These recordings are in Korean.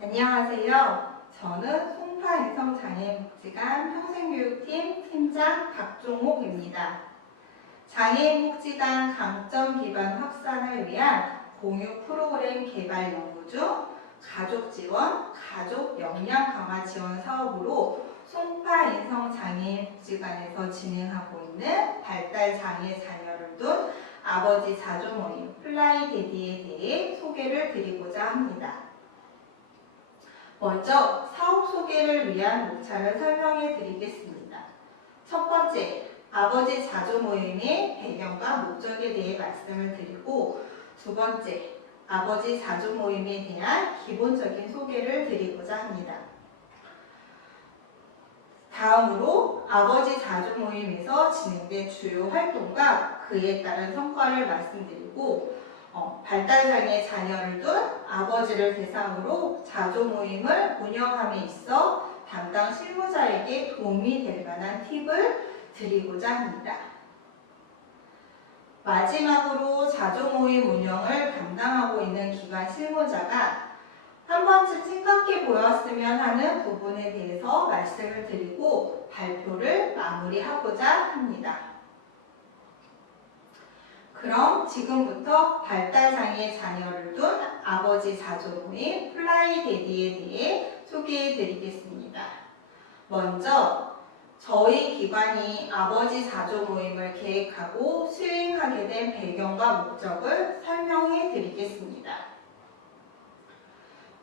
안녕하세요. 저는 송파인성장애인복지관 평생교육팀 팀장 박종옥입니다. 장애인복지관 강점 기반 확산을 위한 공유 프로그램 개발 연구 중 가족 지원, 가족 역량 강화 지원 사업으로 송파인성장애인복지관에서 진행하고 있는 발달장애 자녀를 둔 아버지 자조 모임 플라이데디에 대해 소개를 드리고자 합니다. 먼저 사업 소개를 위한 목차를 설명해 드리겠습니다. 첫 번째, 아버지 자조 모임의 배경과 목적에 대해 말씀을 드리고, 두 번째, 아버지 자조 모임에 대한 기본적인 소개를 드리고자 합니다. 다음으로 아버지 자조 모임에서 진행된 주요 활동과 그에 따른 성과를 말씀드리고, 발달장애 자녀를 둔 아버지를 대상으로 자조 모임을 운영함에 있어 담당 실무자에게 도움이 될 만한 팁을 드리고자 합니다. 마지막으로 자조 모임 운영을 담당하고 있는 기관 실무자가 한 번쯤 생각해 보았으면 하는 부분에 대해서 말씀을 드리고 발표를 마무리하고자 합니다. 그럼 지금부터 발달장애 자녀를 둔 아버지 자조 모임 플라이데디에 대해 소개해 드리겠습니다. 먼저 저희 기관이 아버지 자조 모임을 계획하고 수행하게 된 배경과 목적을 설명해 드리겠습니다.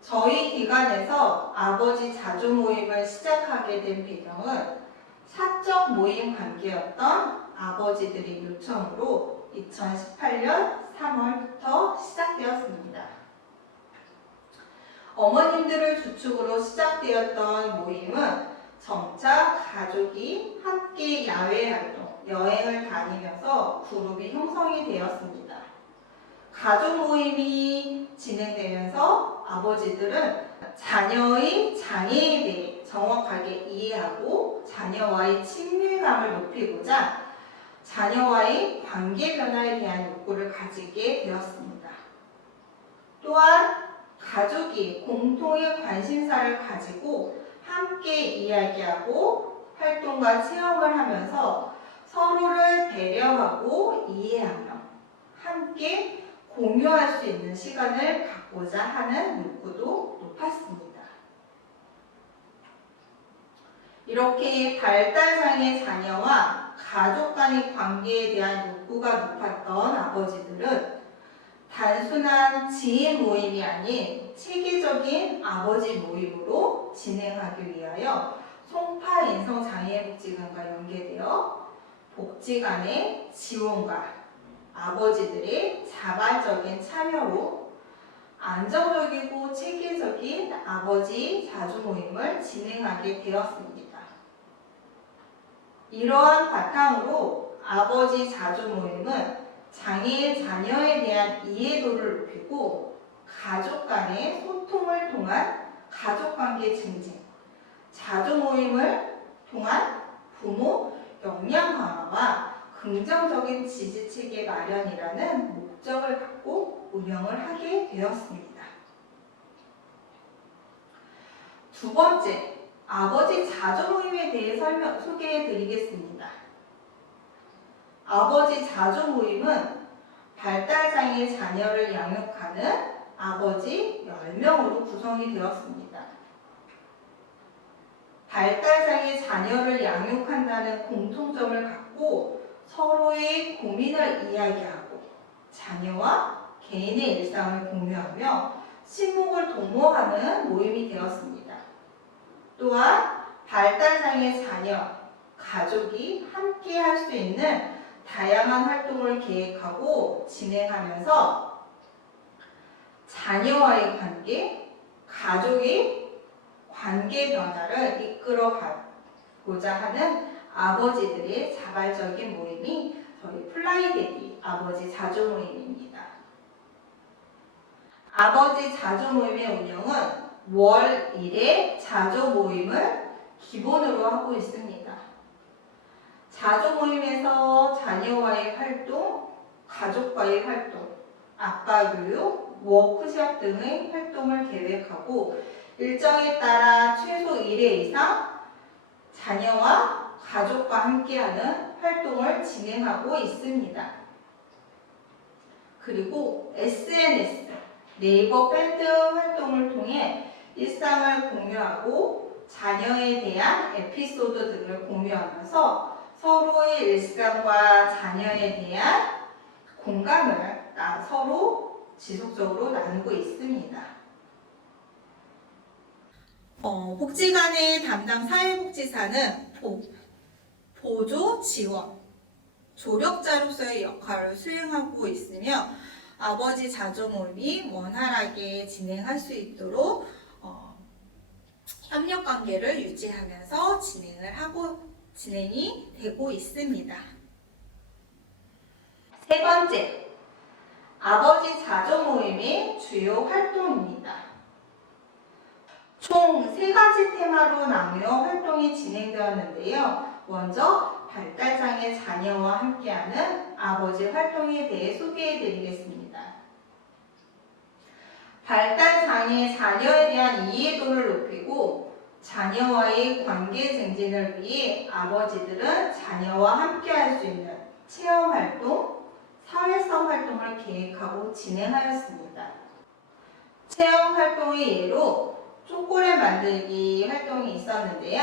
저희 기관에서 아버지 자조 모임을 시작하게 된 배경은 사적 모임 관계였던 아버지들의 요청으로 2018년 3월부터 시작되었습니다. 어머님들을 주축으로 시작되었던 모임은 점차 가족이 함께 야외 활동, 여행을 다니면서 그룹이 형성이 되었습니다. 가족 모임이 진행되면서 아버지들은 자녀의 장애에 대해 정확하게 이해하고 자녀와의 친밀감을 높이고자 자녀와의 관계 변화에 대한 욕구를 가지게 되었습니다. 또한 가족이 공통의 관심사를 가지고 함께 이야기하고 활동과 체험을 하면서 서로를 배려하고 이해하며 함께 공유할 수 있는 시간을 갖고자 하는 욕구도 높았습니다. 이렇게 발달장애 자녀와 가족 간의 관계에 대한 욕구가 높았던 아버지들은 단순한 지인 모임이 아닌 체계적인 아버지 모임으로 진행하기 위하여 송파인성장애인복지관과 연계되어 복지관의 지원과 아버지들의 자발적인 참여로 안정적이고 체계적인 아버지 자조 모임을 진행하게 되었습니다. 이러한 바탕으로 아버지 자조 모임은 장애인 자녀에 대한 이해도를 높이고 가족 간의 소통을 통한 가족관계 증진, 자조 모임을 통한 부모 역량 강화와 긍정적인 지지체계 마련이라는 목적을 갖고 운영을 하게 되었습니다. 두 번째, 아버지 자조 모임에 대해 소개해 드리겠습니다. 아버지 자조 모임은 발달장애 자녀를 양육하는 아버지 10명으로 구성이 되었습니다. 발달장애 자녀를 양육한다는 공통점을 갖고 서로의 고민을 이야기하고 자녀와 개인의 일상을 공유하며 친목을 도모하는 모임이 되었습니다. 또한 발달장애 자녀, 가족이 함께 할 수 있는 다양한 활동을 계획하고 진행하면서 자녀와의 관계, 가족의 관계 변화를 이끌어가고자 하는 아버지들의 자발적인 모임이 저희 플라이데디 아버지 자조 모임입니다. 아버지 자조 모임의 운영은 월 1회 자조 모임을 기본으로 하고 있습니다. 자조 모임에서 자녀와의 활동, 가족과의 활동, 아빠 교육, 워크숍 등의 활동을 계획하고 일정에 따라 최소 1회 이상 자녀와 가족과 함께하는 활동을 진행하고 있습니다. 그리고 SNS, 네이버 밴드 활동을 통해 일상을 공유하고 자녀에 대한 에피소드 등을 공유하면서 서로의 일상과 자녀에 대한 공감을 서로 지속적으로 나누고 있습니다. 복지관의 담당 사회복지사는 보조 지원, 조력자로서의 역할을 수행하고 있으며 아버지 자조 모임이 원활하게 진행할 수 있도록 협력 관계를 유지하면서 진행이 되고 있습니다. 세 번째, 아버지 자조 모임의 주요 활동입니다. 총 3가지 테마로 나누어 활동이 진행되었는데요. 먼저 발달장애 자녀와 함께하는 아버지 활동에 대해 소개해 드리겠습니다. 발달장애 자녀에 대한 이해도를 높이고 자녀와의 관계 증진을 위해 아버지들은 자녀와 함께할 수 있는 체험활동, 사회성 활동을 계획하고 진행하였습니다. 체험활동의 예로 초콜릿 만들기 활동이 있었는데요.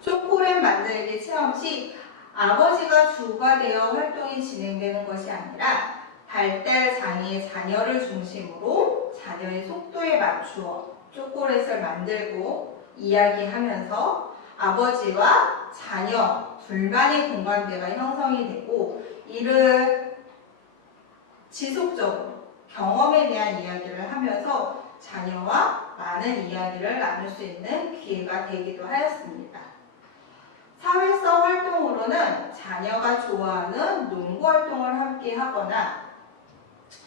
초콜릿 만들기 체험 시 아버지가 주가 되어 활동이 진행되는 것이 아니라 발달장애 자녀를 중심으로 자녀의 속도에 맞추어 초콜릿을 만들고 이야기하면서 아버지와 자녀 둘만의 공감대가 형성이 되고 이를 지속적으로 경험에 대한 이야기를 하면서 자녀와 많은 이야기를 나눌 수 있는 기회가 되기도 하였습니다. 사회성 활동으로는 자녀가 좋아하는 농구 활동을 함께 하거나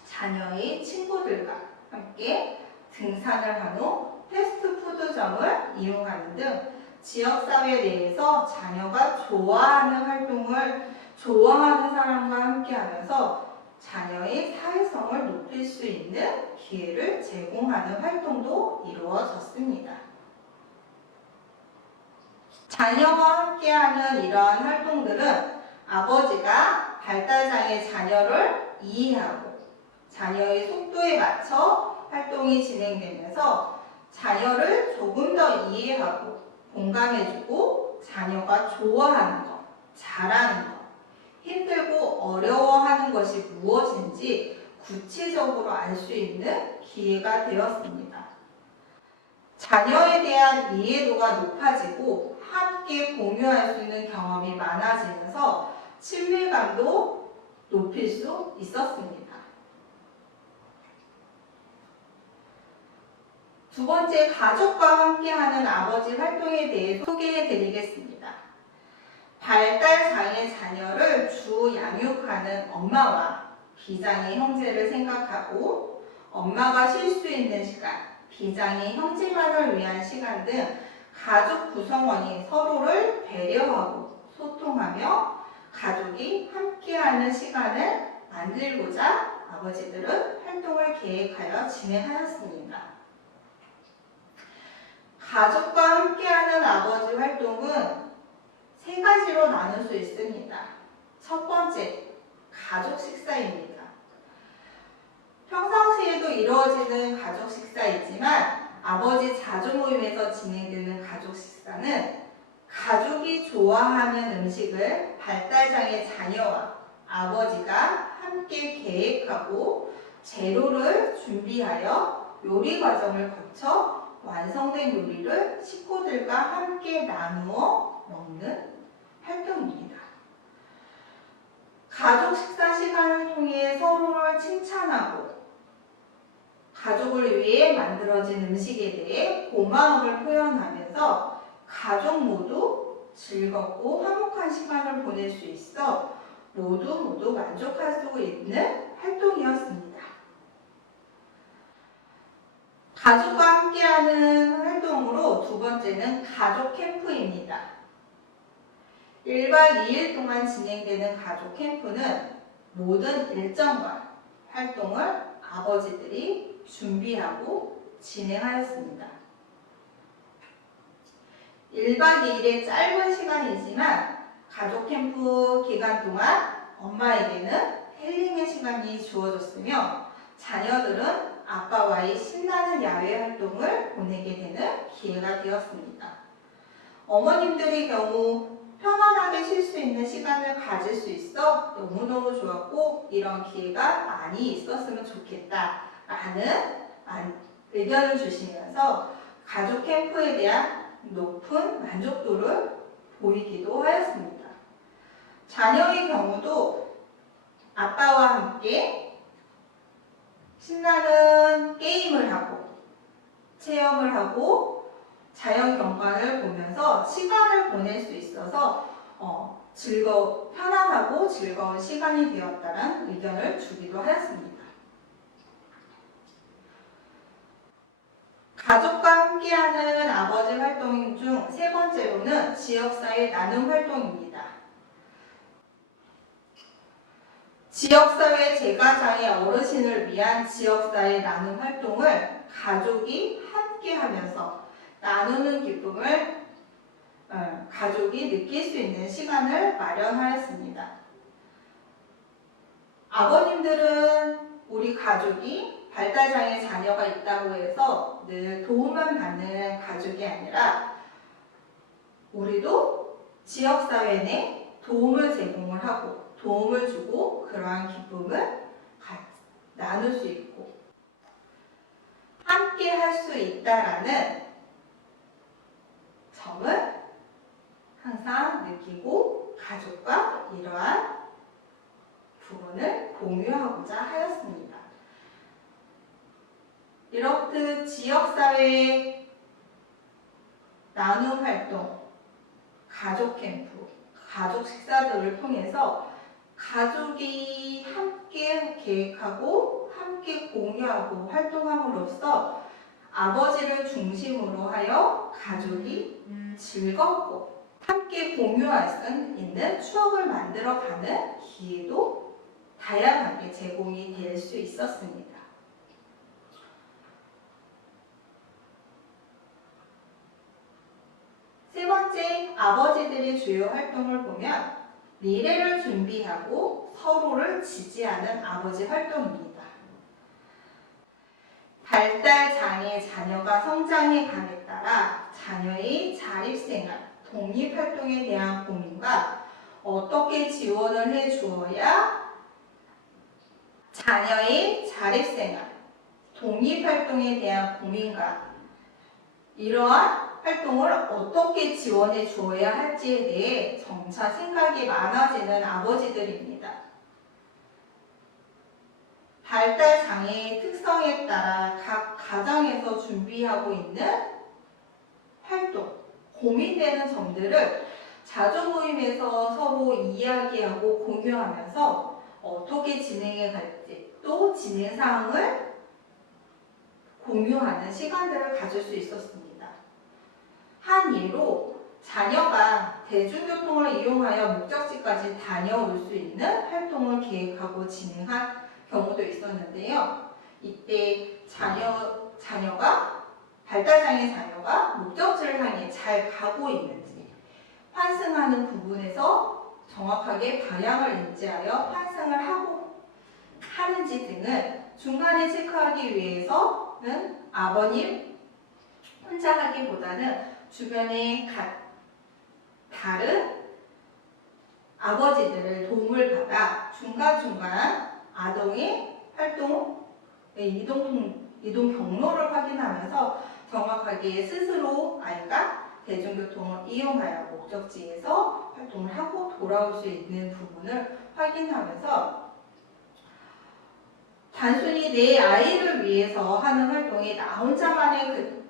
자녀의 친구들과 함께 등산을 한 후 패스트푸드점을 이용하는 등 지역사회 내에서 자녀가 좋아하는 활동을 좋아하는 사람과 함께 하면서 자녀의 사회성을 높일 수 있는 기회를 제공하는 활동도 이루어졌습니다. 자녀와 함께하는 이러한 활동들은 아버지가 발달장애 자녀를 이해하고 자녀의 속도에 맞춰 활동이 진행되면서 자녀를 조금 더 이해하고 공감해주고 자녀가 좋아하는 것, 잘하는 것, 힘들고 어려워하는 것이 무엇인지 구체적으로 알 수 있는 기회가 되었습니다. 자녀에 대한 이해도가 높아지고 함께 공유할 수 있는 경험이 많아지면서 친밀감도 높일 수 있었습니다. 두 번째, 가족과 함께하는 아버지 활동에 대해 소개해 드리겠습니다. 발달장애 자녀를 주 양육하는 엄마와 비장애 형제를 생각하고 엄마가 쉴 수 있는 시간, 비장애 형제만을 위한 시간 등 가족 구성원이 서로를 배려하고 소통하며 가족이 함께하는 시간을 만들고자 아버지들은 활동을 계획하여 진행하였습니다. 가족과 함께하는 아버지 활동은 3가지로 나눌 수 있습니다. 첫 번째, 가족 식사입니다. 평상시에도 이루어지는 가족 식사이지만 아버지 자조 모임에서 진행되는 가족 식사는 가족이 좋아하는 음식을 발달장애 자녀와 아버지가 함께 계획하고 재료를 준비하여 요리 과정을 거쳐 완성된 요리를 식구들과 함께 나누어 먹는 활동입니다. 가족 식사 시간을 통해 서로를 칭찬하고 가족을 위해 만들어진 음식에 대해 고마움을 표현하면서 가족 모두 즐겁고 화목한 시간을 보낼 수 있어 모두 만족할 수 있는 활동이었습니다. 가족과 함께하는 활동으로 두 번째는 가족 캠프입니다. 1박 2일 동안 진행되는 가족 캠프는 모든 일정과 활동을 아버지들이 준비하고 진행하였습니다. 1박 2일의 짧은 시간이지만 가족 캠프 기간 동안 엄마에게는 힐링의 시간이 주어졌으며 자녀들은 아빠와의 신나는 야외 활동을 보내게 되는 기회가 되었습니다. 어머님들의 경우 편안하게 쉴 수 있는 시간을 가질 수 있어 너무너무 좋았고 이런 기회가 많이 있었으면 좋겠다라는 의견을 주시면서 가족 캠프에 대한 높은 만족도를 보이기도 하였습니다. 자녀의 경우도 아빠와 함께 신나는 게임을 하고 체험을 하고 자연 경관을 보면서 시간을 보낼 수 있어서 편안하고 즐거운 시간이 되었다는 의견을 주기도 하였습니다. 가족과 함께하는 아버지 활동 중 세 번째로는 지역사회 나눔 활동입니다. 지역사회 재가장애 어르신을 위한 지역사회 나눔 활동을 가족이 함께하면서 나누는 기쁨을 가족이 느낄 수 있는 시간을 마련하였습니다. 아버님들은 우리 가족이 발달장애 자녀가 있다고 해서 늘 도움만 받는 가족이 아니라 우리도 지역사회 내 도움을 제공을 하고 도움을 주고 그러한 기쁨을 나눌 수 있고 함께 할 수 있다라는 점을 항상 느끼고 가족과 이러한 부분을 공유하고자 하였습니다. 이렇듯 지역사회 나눔 활동, 가족 캠프, 가족 식사 등을 통해서 가족이 함께 계획하고 함께 공유하고 활동함으로써 아버지를 중심으로 하여 가족이 즐겁고 함께 공유할 수 있는 추억을 만들어가는 기회도 다양하게 제공이 될 수 있었습니다. 세 번째, 아버지들의 주요 활동을 보면 미래를 준비하고 서로를 지지하는 아버지 활동입니다. 발달장애 자녀가 성장해 감에 따라 자녀의 자립생활, 독립활동에 대한 고민과 어떻게 지원을 해주어야 자녀의 자립생활, 독립활동에 대한 고민과 이러한 활동을 어떻게 지원해 주어야 할지에 대해 점차 생각이 많아지는 아버지들입니다. 발달장애의 특성에 따라 각 가정에서 준비하고 있는 활동, 고민되는 점들을 자조 모임에서 서로 이야기하고 공유하면서 어떻게 진행해 갈지 또 진행 사항을 공유하는 시간들을 가질 수 있었습니다. 한 예로 자녀가 대중교통을 이용하여 목적지까지 다녀올 수 있는 활동을 계획하고 진행한 경우도 있었는데요. 이때 자녀가 발달장애 자녀가 목적지를 향해 잘 가고 있는지 환승하는 부분에서 정확하게 방향을 인지하여 환승을 하고 하는지 등을 중간에 체크하기 위해서는 아버님 혼자 하기보다는 주변의 다른 아버지들을 도움을 받아 중간중간 아동의 이동 경로를 확인하면서 정확하게 스스로 아이가 대중교통을 이용하여 목적지에서 활동을 하고 돌아올 수 있는 부분을 확인하면서 단순히 내 아이를 위해서 하는 활동이 나 혼자만의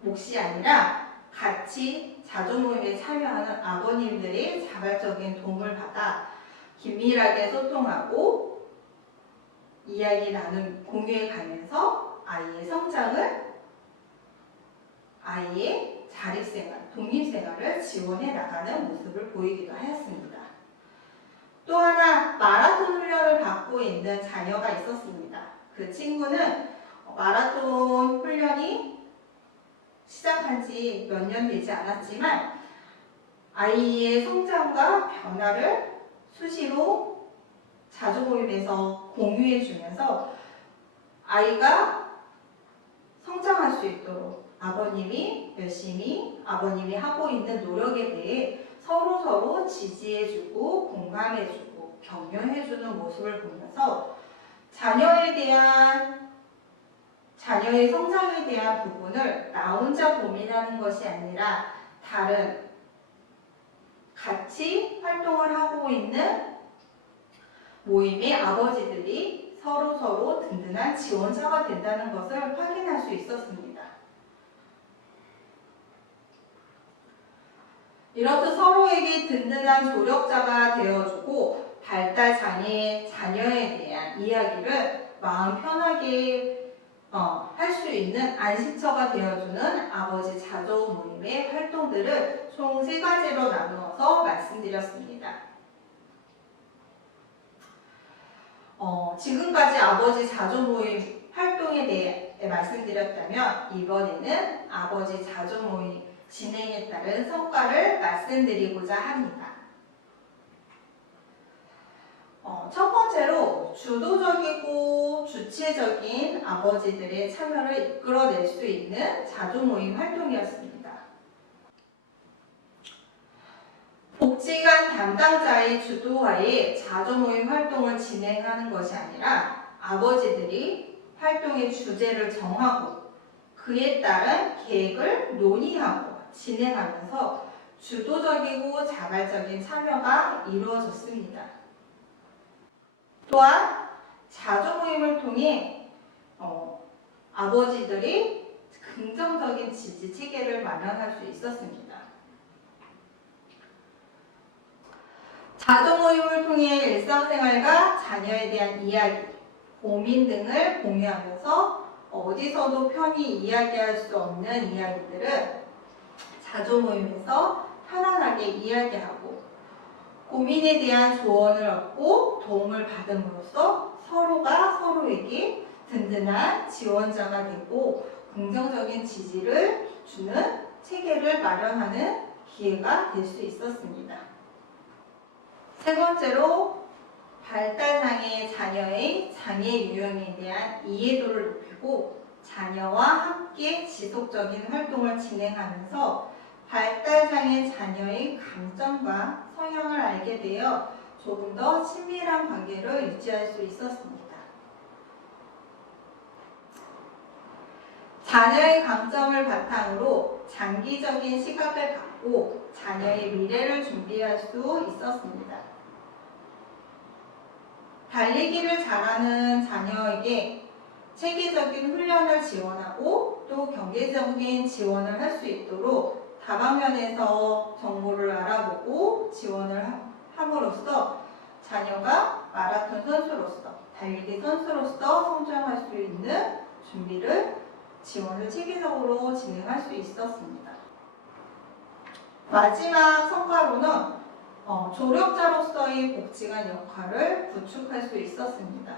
몫이 아니라 같이 자조 모임에 참여하는 아버님들의 자발적인 도움을 받아 긴밀하게 소통하고 이야기 나눔 공유해 가면서 아이의 성장을 아이의 자립생활, 독립생활을 지원해 나가는 모습을 보이기도 하였습니다. 또 하나 마라톤 훈련을 받고 있는 자녀가 있었습니다. 그 친구는 마라톤 훈련이 시작한 지 몇 년 되지 않았지만 아이의 성장과 변화를 수시로 자조 모임에서 공유해 주면서 아이가 성장할 수 있도록 아버님이 열심히 아버님이 하고 있는 노력에 대해 서로 지지해주고 공감해주고 격려해주는 모습을 보면서 자녀의 성장에 대한 부분을 나 혼자 고민하는 것이 아니라 다른 같이 활동을 하고 있는 모임의 아버지들이 서로 든든한 지원자가 된다는 것을 확인할 수 있었습니다. 이렇듯 서로에게 든든한 조력자가 되어주고 발달장애 자녀에 대한 이야기를 마음 편하게 할 수 있는 안식처가 되어주는 아버지 자조 모임의 활동들을 총 3가지로 나누어서 말씀드렸습니다. 지금까지 아버지 자조 모임 활동에 대해 말씀드렸다면 이번에는 아버지 자조 모임 진행에 따른 성과를 말씀드리고자 합니다. 첫 번째로 주도적이고 주체적인 아버지들의 참여를 이끌어낼 수 있는 자조 모임 활동이었습니다. 복지관 담당자의 주도하에 자조 모임 활동을 진행하는 것이 아니라 아버지들이 활동의 주제를 정하고 그에 따른 계획을 논의하고 진행하면서 주도적이고 자발적인 참여가 이루어졌습니다. 또한 자조 모임을 통해 아버지들이 긍정적인 지지 체계를 마련할 수 있었습니다. 자조 모임을 통해 일상생활과 자녀에 대한 이야기, 고민 등을 공유하면서 어디서도 편히 이야기할 수 없는 이야기들을 자조 모임에서 편안하게 이야기하고 고민에 대한 조언을 얻고 도움을 받음으로써 서로가 서로에게 든든한 지원자가 되고 긍정적인 지지를 주는 체계를 마련하는 기회가 될 수 있었습니다. 3번째로 발달장애 자녀의 장애 유형에 대한 이해도를 높이고 자녀와 함께 지속적인 활동을 진행하면서 발달장애 자녀의 강점과 성향을 알게 되어 조금 더 친밀한 관계를 유지할 수 있었습니다. 자녀의 강점을 바탕으로 장기적인 시각을 갖고 자녀의 미래를 준비할 수 있었습니다. 달리기를 잘하는 자녀에게 체계적인 훈련을 지원하고 또 경제적인 지원을 할 수 있도록 다방면에서 정보를 알아보고 지원을 함으로써 자녀가 마라톤 선수로서 달리기 선수로서 성장할 수 있는 지원을 체계적으로 진행할 수 있었습니다. 마지막 성과로는 조력자로서의 복지관 역할을 구축할 수 있었습니다.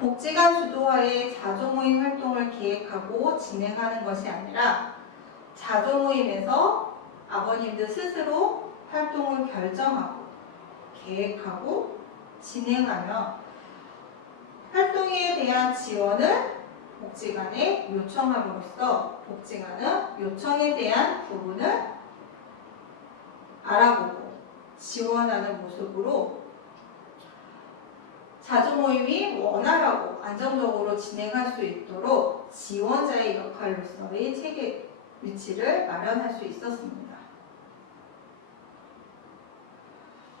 복지관 주도하에 자조 모임 활동을 기획하고 진행하는 것이 아니라 자조 모임에서 아버님들 스스로 활동을 결정하고 계획하고 진행하며 활동에 대한 지원을 복지관에 요청함으로써 복지관은 요청에 대한 부분을 알아보고 지원하는 모습으로 자조 모임이 원활하고 안정적으로 진행할 수 있도록 지원자의 역할로서의 체계 위치를 마련할 수 있었습니다.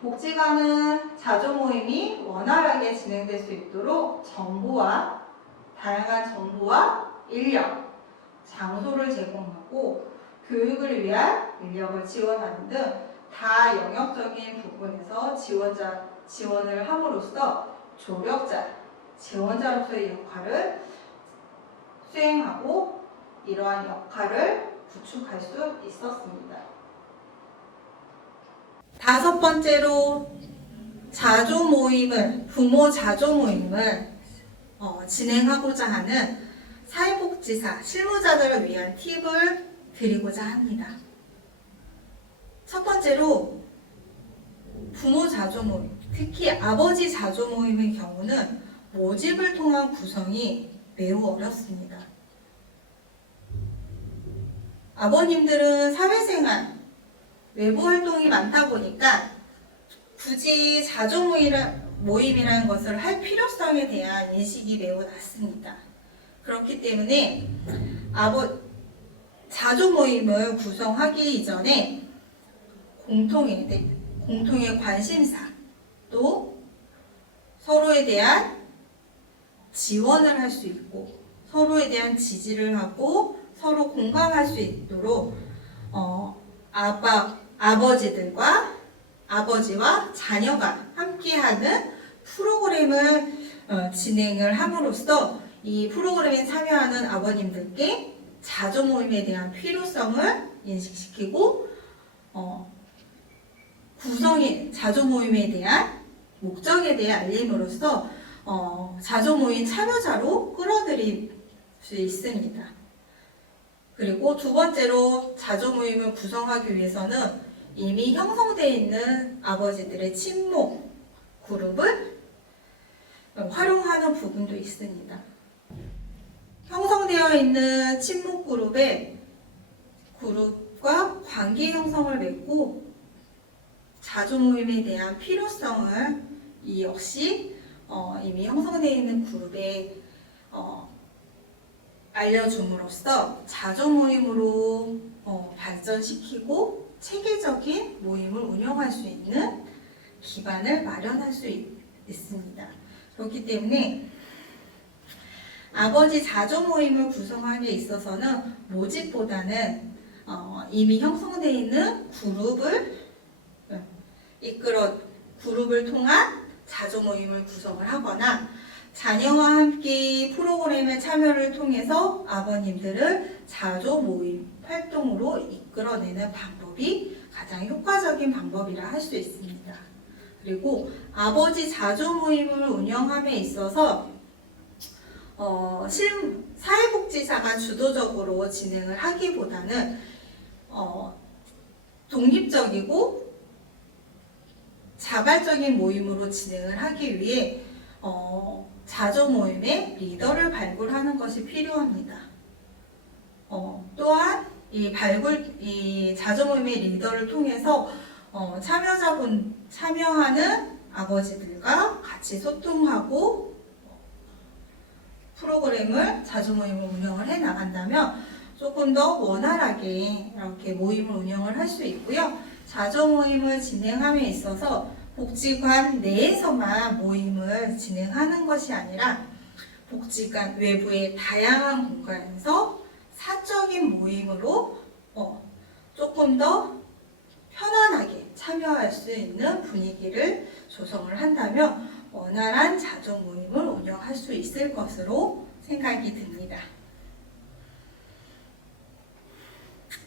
복지관은 자조 모임이 원활하게 진행될 수 있도록 다양한 정보와 인력, 장소를 제공하고 교육을 위한 인력을 지원하는 등 다영역적인 부분에서 지원을 함으로써 조력자, 지원자로서의 역할을 수행하고 이러한 역할을 구축할 수 있었습니다. 5번째로 부모 자조 모임을 진행하고자 하는 사회복지사 실무자들을 위한 팁을 드리고자 합니다. 첫 번째로 부모 자조 모임, 특히 아버지 자조 모임의 경우는 모집을 통한 구성이 매우 어렵습니다. 아버님들은 사회생활, 외부 활동이 많다 보니까 굳이 자조 모임이라는 것을 할 필요성에 대한 인식이 매우 낮습니다. 그렇기 때문에 자조 모임을 구성하기 이전에 공통의 관심사, 또 서로에 대한 지원을 할 수 있고 서로에 대한 지지를 하고 서로 공감할 수 있도록 아버지와 자녀가 함께하는 프로그램을 진행을 함으로써 이 프로그램에 참여하는 아버님들께 자조 모임에 대한 필요성을 인식시키고 자조 모임에 대한 목적에 대해 알림으로써 자조 모임 참여자로 끌어들일 수 있습니다. 그리고 두 번째로 자조 모임을 구성하기 위해서는 이미 형성되어 있는 아버지들의 친목 그룹을 활용하는 부분도 있습니다. 형성되어 있는 친목 그룹과 관계 형성을 맺고 자조 모임에 대한 필요성을 이 역시 이미 형성되어 있는 그룹에 알려줌으로써 자조 모임으로 발전시키고 체계적인 모임을 운영할 수 있는 기반을 마련할 수 있습니다. 그렇기 때문에 아버지 자조 모임을 구성하는 데 있어서는 모집보다는 이미 형성되어 있는 그룹을 통한 자조 모임을 구성을 하거나 자녀와 함께 프로그램의 참여를 통해서 아버님들을 자조 모임 활동으로 이끌어내는 방법이 가장 효과적인 방법이라 할 수 있습니다. 그리고 아버지 자조 모임을 운영함에 있어서 사회복지사가 주도적으로 진행을 하기보다는 독립적이고 자발적인 모임으로 진행을 하기 위해 자조 모임의 리더를 발굴하는 것이 필요합니다. 또한 이 자조 모임의 리더를 통해서 참여하는 아버지들과 같이 소통하고 프로그램을 자조 모임을 운영을 해 나간다면 조금 더 원활하게 이렇게 모임을 운영을 할 수 있고요. 자조 모임을 진행함에 있어서 복지관 내에서만 모임을 진행하는 것이 아니라 복지관 외부의 다양한 공간에서 사적인 모임으로 조금 더 편안하게 참여할 수 있는 분위기를 조성을 한다면 원활한 자조 모임을 운영할 수 있을 것으로 생각이 듭니다.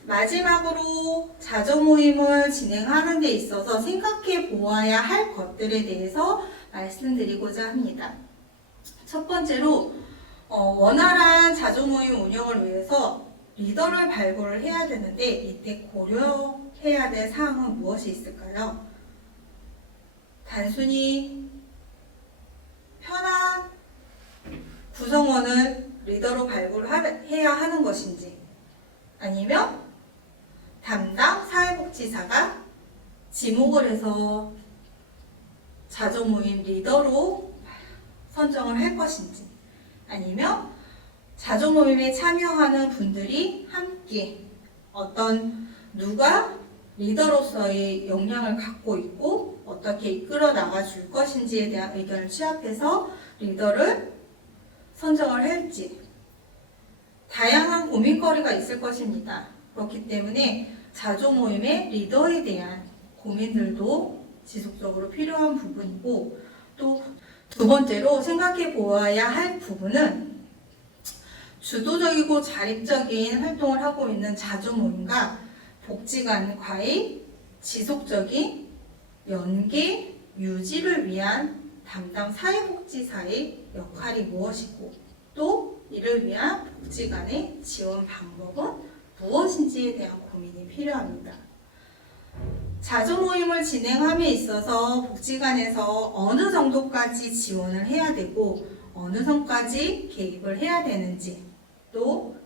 마지막으로 자조 모임을 진행하는 데 있어서 생각해 보아야 할 것들에 대해서 말씀드리고자 합니다. 첫 번째로 원활한 자조 모임 운영을 위해서 리더를 발굴을 해야 되는데 이때 고려해야 될 사항은 무엇이 있을까요? 단순히 편한 구성원을 리더로 발굴해야 하는 것인지 아니면 담당 사회복지사가 지목을 해서 자조 모임 리더로 선정을 할 것인지 아니면 자조 모임에 참여하는 분들이 함께 누가 리더로서의 역량을 갖고 있고 어떻게 이끌어 나가 줄 것인지에 대한 의견을 취합해서 리더를 선정을 할지 다양한 고민거리가 있을 것입니다. 그렇기 때문에 자조 모임의 리더에 대한 고민들도 지속적으로 필요한 부분이고 또 두 번째로 생각해 보아야 할 부분은 주도적이고 자립적인 활동을 하고 있는 자조 모임과 복지관과의 지속적인 연계 유지를 위한 담당 사회복지사의 역할이 무엇이고 또 이를 위한 복지 간의 지원 방법은 무엇인지에 대한 고민이 필요합니다. 자조모임을 진행함에 있어서 복지관에서 어느 정도까지 지원을 해야 되고 어느 선까지 개입을 해야 되는지, 또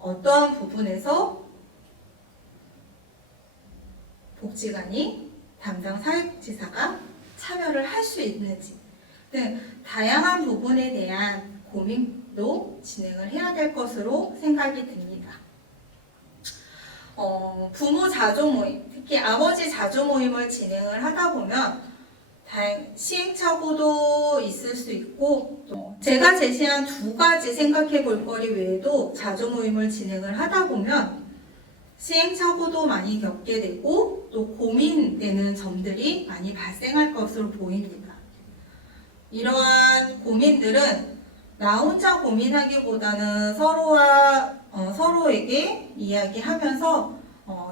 어떠한 부분에서 복지관이 담당 사회복지사가 참여를 할 수 있는지 등 다양한 부분에 대한 고민도 진행을 해야 될 것으로 생각이 듭니다. 부모 자조 모임, 특히 아버지 자조 모임을 진행을 하다 보면 시행착오도 있을 수 있고, 또 제가 제시한 두 가지 생각해 볼 거리 외에도 자조 모임을 진행을 하다 보면 시행착오도 많이 겪게 되고 또 고민되는 점들이 많이 발생할 것으로 보입니다. 이러한 고민들은 나 혼자 고민하기보다는 서로에게 이야기하면서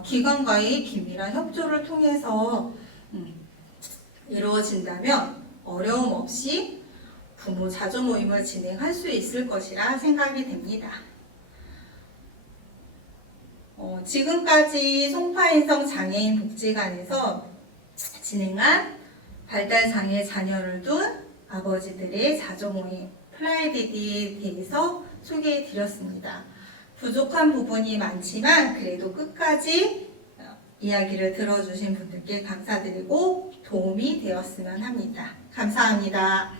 기관과의 긴밀한 협조를 통해서 이루어진다면 어려움 없이 부모 자조 모임을 진행할 수 있을 것이라 생각이 됩니다. 지금까지 송파인성 장애인 복지관에서 진행한 발달장애 자녀를 둔 아버지들의 자조 모임 플라이데이에 대해서 소개해 드렸습니다. 부족한 부분이 많지만 그래도 끝까지 이야기를 들어주신 분들께 감사드리고 도움이 되었으면 합니다. 감사합니다.